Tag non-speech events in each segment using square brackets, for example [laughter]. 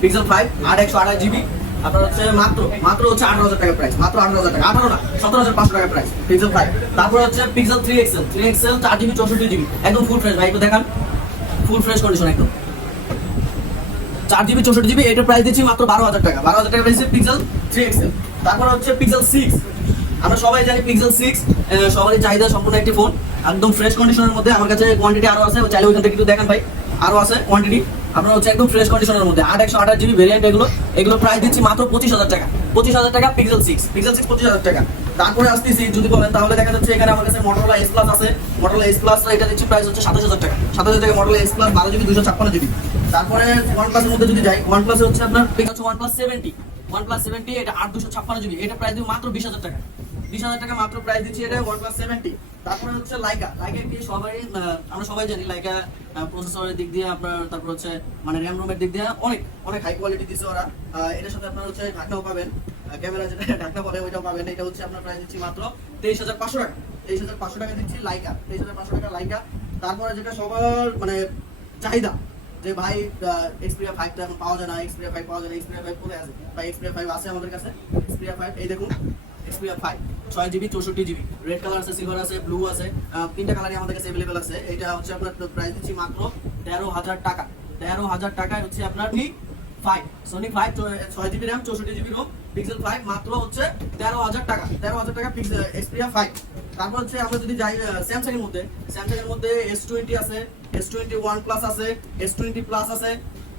Pixel five আট একশো আঠাশ জিবি আপনার হচ্ছে মাত্র মাত্র হচ্ছে আঠারো হাজার টাকা প্রাইস মাত্র আঠারো হাজার টাকা। আঠারো না, সতেরো হাজার পাঁচশো টাকা প্রাইস পিক্সেল ফাইভ তারপর হচ্ছে pixel three XL three XL চার জিবি চৌষট্টি জিবি একদম ফুল ফ্রেশ ভাই, একটু দেখান। ফুল ফ্রেশ কন্ডিশন একদম। চার জিবি চৌষট্টি জিবি এটার প্রাইস দিচ্ছি মাত্র বারো হাজার টাকা। বারো হাজার টাকা প্রাইস পিক্সেল থ্রি এক্সেল তারপর হচ্ছে পিক্সেল সিক্স আমরা সবাই জানি পিক্সেল সিক্স সবারই চাহিদা সম্পূর্ণ একটি ফোন একদম ফ্রেশ কন্ডিশনের মধ্যে আমার কাছে কোয়ান্টিটি আরও আছে, চাইলে ওইখান থেকে একটু দেখেন ভাই। আরও আছে কোয়ান্টিটি আপনার হচ্ছে একদম ফ্রেশ কন্ডিশনের মধ্যে। আট একশো আঠাশ জিবি ভেরিয়েন্ট এগুলো। এগুলো প্রাইস দিচ্ছি মাত্র পঁচিশ হাজার টাকা। পঁচিশ হাজার টাকা পিক্সেল সিক্স পিক্সেল সিক্স পঁচিশ হাজার টাকা। তারপরে আসতেছি, যদি বলেন, তাহলে দেখা যাচ্ছে এখানে আমার কাছে মোটরলা এস প্লাস আছে। মোটরলা এস প্লাস এটা দিচ্ছি প্রাইস হচ্ছে সাতাশ হাজার টাকা। সাতাশ হাজার টাকা মডেল এস প্লাস বারো জিবি দুশো ছাপ্পান্ন জিবি তারপরে ওয়ান প্লাসের মধ্যে যদি যাই ওয়ান প্লাসে হচ্ছে আপনার one plus seventy one plus seventy এটা আট দুশো ছাপ্পান্ন জিবি এটা প্রাইস মাত্র বিশ হাজার টাকা। তারপরে লাইকা মানে যেটা [laughs] তারপরে যেটা সবার মানে চাহিদা, যে ভাই এক্সপিরিয়া ফাইভটা এখন পাওয়া যায় না এক্সপিরিয়া ফাইভ পাওয়া যায় না ফাইভ কোথায় আছে? ভাই ফাইভ আছে আমাদের কাছে ফাইভ এই দেখুন ফাইভ ছয় জিবি চৌষট্টি জিবি রেড কালার আছে সিলভার আছে ব্লু আছে তিনটা কালারই আমাদের কাছে অ্যাভেলেবেল আছে। এটা হচ্ছে আপনার প্রাইস দিচ্ছি মাত্র তেরো হাজার টাকা। তেরো হাজার টাকায় হচ্ছে আপনার ঠিক ফাইভ ফাইভ ছয় জিবি র্যাম চৌষট্টি জিবি রোম পিক্সেল ফাইভ মাত্র হচ্ছে তেরো হাজার টাকা। তেরো হাজার টাকা পিক্সেল এক্সপিরিয়া ফাইভ তারপর হচ্ছে আমরা যদি যাই স্যামসাং এর মধ্যে স্যামসাং এর মধ্যে এস টোয়েন্টি আছে এস টোয়েন্টি ওয়ান প্লাস আছে এস টোয়েন্টি প্লাস আছে।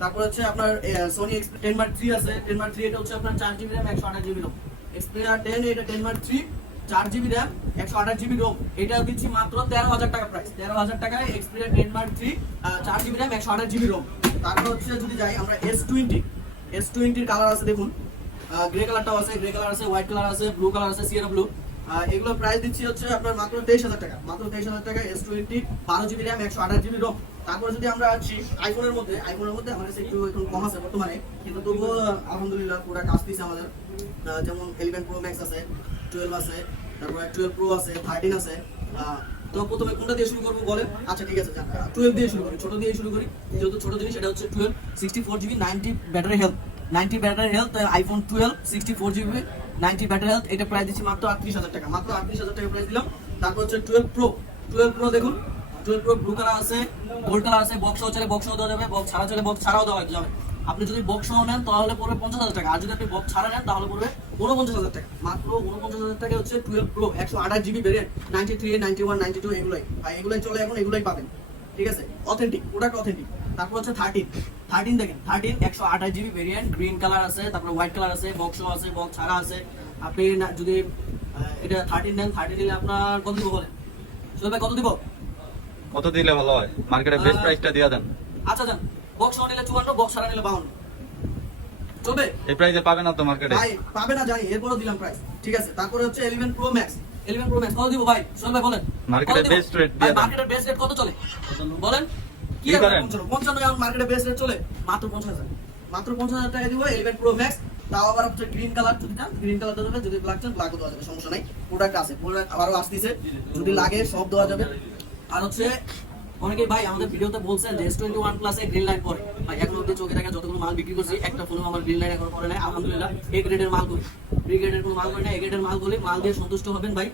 তারপর হচ্ছে আপনার সোনি টেন মার্ক থ্রি আছে। টেন মার্ক থ্রি এটা হচ্ছে আপনার চার জিবি র্যাম একশো আঠাশ জিবি রোম এক্সপিরিয়া টেন এটা টেন মার্ক থ্রি চার জিবি র্যাম একশো আঠাশ জিবি রোম এটা দিচ্ছি মাত্র তেরো হাজার টাকা প্রাইস তেরো হাজার টাকায় এক্সপিরিয়া টেন মার্ক থ্রি চার জিবি র্যাম একশো আঠাশ জিবি রোম তারপর হচ্ছে যদি যাই আমরা এস টোয়েন্টি এস টোয়েন্টির কালার আছে দেখুন। গ্রে কালারটাও আছে গ্রে কালার আছে হোয়াইট কালার আছে ব্লু কালার আছে সিয়ারা ব্লু এগুলো প্রাইস দিচ্ছি হচ্ছে আপনার মাত্র তেইশ হাজার টাকা। মাত্র তেইশ হাজার টাকা এস টোয়েন্টি বারো জিবি র্যাম একশো আঠাশ জিবি রোম তারপরে যদি আমরা আছি আইফোনের মধ্যে আইফোনের মধ্যে কাছে একটু এখন কম আছে বর্তমানে, কিন্তু তবুও, আলহামদুলিল্লাহ পুরো কাজ দিচ্ছে আমাদের। যেমন ইলেভেন প্রো ম্যাক্স আছে টুয়েলভ আছে, তারপরে টুয়েলভ প্রো আছে থার্টিন আছে। তো প্রথমে কোনটা দিয়ে শুরু করব বলেন? আচ্ছা ঠিক আছে টুয়েলভ দিয়ে শুরু করি, ছোট দিয়ে শুরু করি। যেহেতু ছোট জিনিস, সেটা হচ্ছে twelve sixty four GB ninety battery health ninety battery health iPhone twelve sixty four GB ninety battery health এটা প্রাইস দিচ্ছি মাত্র আটত্রিশ হাজার টাকা। মাত্র আটত্রিশ হাজার টাকা প্রাইস দিলাম। তারপর হচ্ছে টুয়েলভ প্রো টুয়েলভ প্রো দেখুন প্রো ব্লু কালার আছে গোল্ড কালার আছে বক্স চলে বক্স দেওয়া যাবে বক্স ছাড়া চলে বক্স ছাড়াও দেওয়া যাবে। আপনি যদি বক্স নেন, তাহলে পড়বে পঞ্চাশ হাজার টাকা। আর যদি আপনি বক্স ছাড়া নেন, তাহলে পড়বে উনপঞ্চাশ হাজার টাকা। মাত্র উনপঞ্চাশ হাজার টাকা হচ্ছে টুয়েলভ প্রো একশো আঠাশ GB variant ninety three ninety one ninety two এগুলোই। ভাই, এগুলোই চলে এখন, এগুলোই পাবেন। ঠিক আছে? অথেন্টিক প্রোডাক্ট অথেন্টিক তারপর হচ্ছে থার্টিন থার্টিন দেখেন থার্টিন একশো আঠাশ জিবি ভেরিয়েন্ট গ্রিন কালার আছে, তারপর হোয়াইট কালার আছে বক্স আছে বক্স ছাড়া আছে। আপনি যদি এটা থার্টিন নেন থার্টিন নিলে আপনার কত দিব বলেন? ভাই কত দিব? কত দিলে ভালো হয়? মার্কেটে বেস্ট প্রাইসটা দিয়ে দেন। আচ্ছা যান বক্স সহ নিলে চুয়ান্ন বক্স ছাড়া নিলে বাউন্ন। চলবে? এই প্রাইসে পাবে না তো মার্কেটে ভাই পাবে না জানি এরপরও দিলাম প্রাইস ঠিক আছে তারপরে হচ্ছে 11 প্রো ম্যাক্স 11 প্রো ম্যাক্স কত দিব ভাই? সোহেল ভাই বলেন। এ best rate দিয়ে দেন। মার্কেটের বেস্ট রেট কত চলে? বলেন। কি করেন? 55 এখন মার্কেটে বেস্ট রেট চলে? মাত্র 50000 মাত্র 50000 টাকা দিব 11 প্রো ম্যাক্স তাও আবার হচ্ছে গ্রিন কালার যদি চান গ্রিন কালার দেওয়া যাবে যদি ব্ল্যাক চান ব্ল্যাকও দেওয়া যাবে সমস্যা নাই। প্রোডাক্ট আছে প্রোডাক্ট আবারও আসতেছে। যদি লাগে সব দেওয়া যাবে। আর হচ্ছে অনেকে ভাই আমাদের ভিডিওতে বলছেন যে এস টোয়েন্টি ওয়ান প্লাসে গ্রিন লাইন পরে। ভাই, এখন অব্দি চোখে দেখা যতগুলো মাল বিক্রি করছি, একটা ফোনও আমার গ্রিন লাইন এখন পরে নাই। আলহামদুলিল্লাহ এ গ্রেডের মাল করি। বি গ্রেডের কোনো মাল করে না এ গ্রেডের মাল বলি মাল দিয়ে সন্তুষ্ট হবেন ভাই।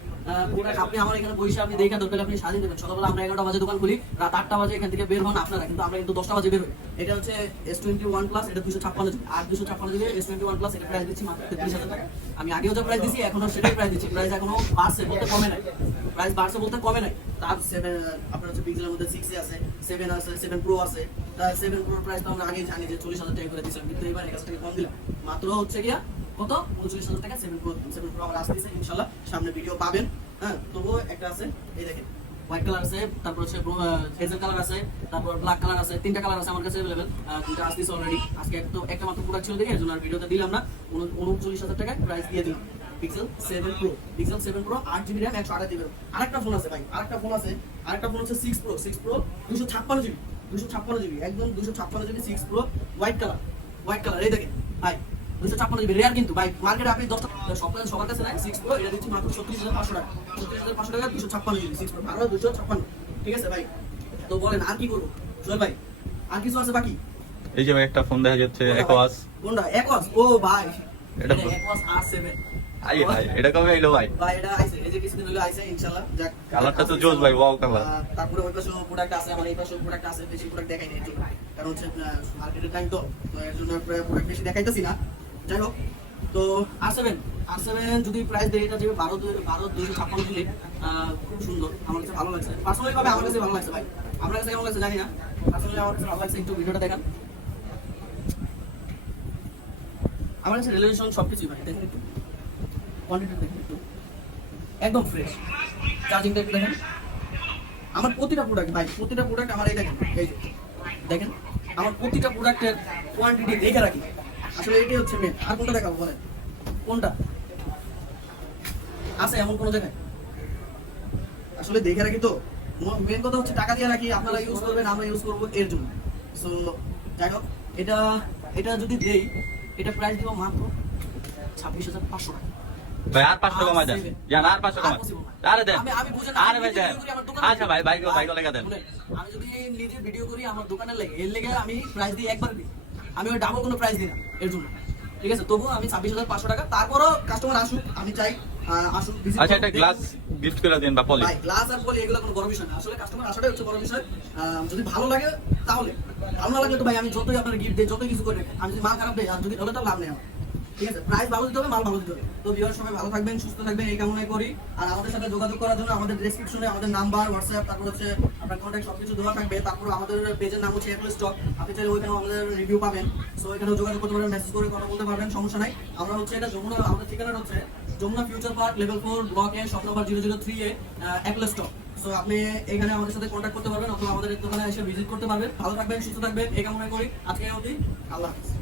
প্রোডাক্ট আপনি আমার এখানে বসে আপনি দেখা দরকার আপনি সাজিয়ে দেবেন। সকালবেলা আমরা এগারোটা বাজে দোকান খুলি, রাত আটটা বাজে এখান থেকে বের হন আপনারা, কিন্তু আমরা কিন্তু দশটা বাজে বের হই। এটা হচ্ছে এস টোয়েন্টি ওয়ান প্লাস এটা দুশো ছাপ্পান্ন জিবি আর দুশো ছাপ্পান্ন GB S twenty one plus এটা প্রাইস দিচ্ছি মাত্র তেত্রিশ হাজার টাকা। আমি আগেও যে প্রাইস দিচ্ছি এখনও সেটাই প্রাইস দিচ্ছি। প্রাইস এখনও বাড়ছে, বলতে কমে নাই। প্রাইস বাড়ছে বলতে কমে নাই। তার সেভেন আপনার হচ্ছে পিক্সেলের মধ্যে সিক্স আছে সেভেন আছে সেভেন প্রো আছে। তার সেভেন প্রোর প্রাইস তো আমরা আগেই জানি যে চল্লিশ হাজার টাকা করে দিয়েছিলাম, কিন্তু এবার একাশ টাকা কম দিলাম। মাত্র হচ্ছে গিয়া কত? উনচল্লিশ হাজার টাকা সেভেন প্রো সেভেন প্রো আবার আসতেছে ইনশাল্লাহ সামনে ভিডিও পাবেন। হ্যাঁ তবুও একটা আছে, এই দেখেন। হোয়াইট কালার আছে, তারপর হচ্ছে হেজেল কালার আছে, তারপর ব্ল্যাক কালার আছে, তিনটা কালার আছে আমার কাছে অ্যাভেলেবেল দুটো আসতেছে অলরেডি আজকে একটা একটা মাত্র প্রোডাক্ট ছিল দেখে এর জন্য আর ভিডিওতে দিলাম না। উনচল্লিশ হাজার টাকা প্রাইস দিয়ে দিলাম। Pixel seven pro Pixel seven pro আট জিবি র্যাম একশো আঠাশ জিবি আরেকটা ফোন আছে ভাই, আরেকটা ফোন আছে, আরেকটা ফোন হচ্ছে সিক্স প্রো সিক্স প্রো দুশো ছাপ্পান্ন জিবি দুশো ছাপ্পান্ন জিবি একদম দুশো ছাপ্পান্ন GB six pro white colour white colour এই দেখেন। ভাই দুশো ছাপ্পান্ন জিবি রেয়ার কিন্তু। ভাই মার্কেটে আপনি দশটা সকাল সবার কাছে নাই সিক্স প্রো এটা দিচ্ছি মাত্র ছত্রিশ হাজার পাঁচশো টাকা। ছত্রিশ হাজার পাঁচশো টাকা দুশো ছাপ্পান্ন জিবি সিক্স প্রো আরও দুশো ছাপ্পান্ন। ঠিক আছে ভাই? তো বলেন আর কি করব? সোহেল ভাই আর কিছু আছে বাকি? এই যে ভাই একটা ফোন দেখা যাচ্ছে একোয়াস কোনটা? একস ও ভাই। এটা একস আর সেভেন আই ভাই এটা কবে এলো ভাই? ভাই এটা আইছে। এই যে কিছুদিন হলো আইছে ইনশাআল্লাহ। যাক। কালারটা তো জোস ভাই ওয়াও কালার তারপরে ওই পাশে প্রোডাক্ট আছে আমার এই পাশে প্রোডাক্ট আছে বেশি প্রোডাক্ট দেখাই নাই কারণ হচ্ছে মার্কেটের টাইম তো তো এর জন্য প্রোডাক্ট বেশি দেখাইতেছি না। যাই হোক, তো আর সেভেন আর সেভেন যদি প্রাইস দেয়, এটা দেবে বারো দুই বারো দুইশো ছাপ্পান্ন দিলে খুব সুন্দর। আমার কাছে ভালো লাগছে। পার্সোনালি ভাবে আমার কাছে ভালো লাগছে ভাই। আপনার কাছে কেমন লাগছে জানি না। পার্সোনালি আমার কাছে ভালো লাগছে, একটু ভিডিওটা দেখান। আমার কাছে রিলেশন সবকিছুই ভাই, দেখেন একটু। কোয়ান্টিটি দেখেন একটু। একদম ফ্রেশ চার্জিংটা একটু দেখেন। আমার প্রতিটা প্রোডাক্ট ভাই, প্রতিটা প্রোডাক্ট আমার এই দেখেন এই দেখেন। আমার প্রতিটা প্রোডাক্টের কোয়ান্টিটি দেখে রাখি। আসলে এটাই হচ্ছে মেন আর কোনটা দেখাবো বলেন? কোনটা? আছে এমন কোনো জায়গায়? আসলে দেখে রাখি তো। মেন কথা হচ্ছে টাকা দিয়ে রাখি আপনারা ইউজ করবেন আমরা ইউজ করব এর জন্য। সো যাই হোক এটা এটা যদি দেই এটা প্রাইস দিব মাত্র ছাব্বিশ হাজার পাঁচশো টাকা। ভাই আর পাঁচশো কমাই দেন। জান আর পাঁচশো কমাই। আরে দেন। আমি- আরে ভাই দেন। দোকানে আচ্ছা ভাই লেখা দেন যদি নিজে ভিডিও করি আমার দোকানের লেগে এর লেগে আমি প্রাইস দিই একবার দিই। আমি ওই ডাবল কোনো প্রাইস দিই না এর জন্য। ঠিক আছে? তবুও আমি ছাব্বিশ হাজার পাঁচশো টাকা। তারপরও কাস্টমার আসুক আমি চাই আহ, আসুক আচ্ছা একটা গ্লাস গিফট করে দিন বা পলি গ্লাস আর পলি এগুলো কোনো বড় বিষয় না। আসলে কাস্টমার আসাটাই হচ্ছে বড় বিষয়। যদি ভালো লাগে তাহলে। ভালো না লাগলে তো ভাই আমি যতই আপনার গিফট দিই যতই কিছু করে আমি যদি মাল খারাপ দেয় আর যদি হলে তো লাভ নেই আমার। ঠিক আছে? প্রাইস ভালো দিতে হবে, মাল ভালো দিতে হবে। তো ভালো থাকবেন, সুস্থ থাকবেন, এই কামনাই করি। আর আমাদের সাথে যোগাযোগ করার জন্য আমাদের আমাদের নাম্বার হোয়াটসঅ্যাপ তারপর হচ্ছে আপনার কন্ট্যাক্ট দেওয়া থাকবে। তারপর আমাদের পেজের নাম হচ্ছে স্টক আপনি চাইলে ওইখানেও আমাদের রিভিউ পাবেন। সো যোগাযোগ করতে পারবেন মেসেজ করে কথা বলতে পারবেন, সমস্যা নাই। আমরা হচ্ছে এটা যমুনা, আমাদের ঠিকানা হচ্ছে Jamuna future park level four block A zero zero three A stock so আপনি এখানে আমাদের সাথে কন্ট্যাক্ট করতে পারবেন, অথবা আমাদের দোকানে এসে ভিজিট করতে পারবেন। ভালো থাকবেন, সুস্থ থাকবেন, এই কামনা করি। আজকে অবধি আল্লাহ হাফিজ।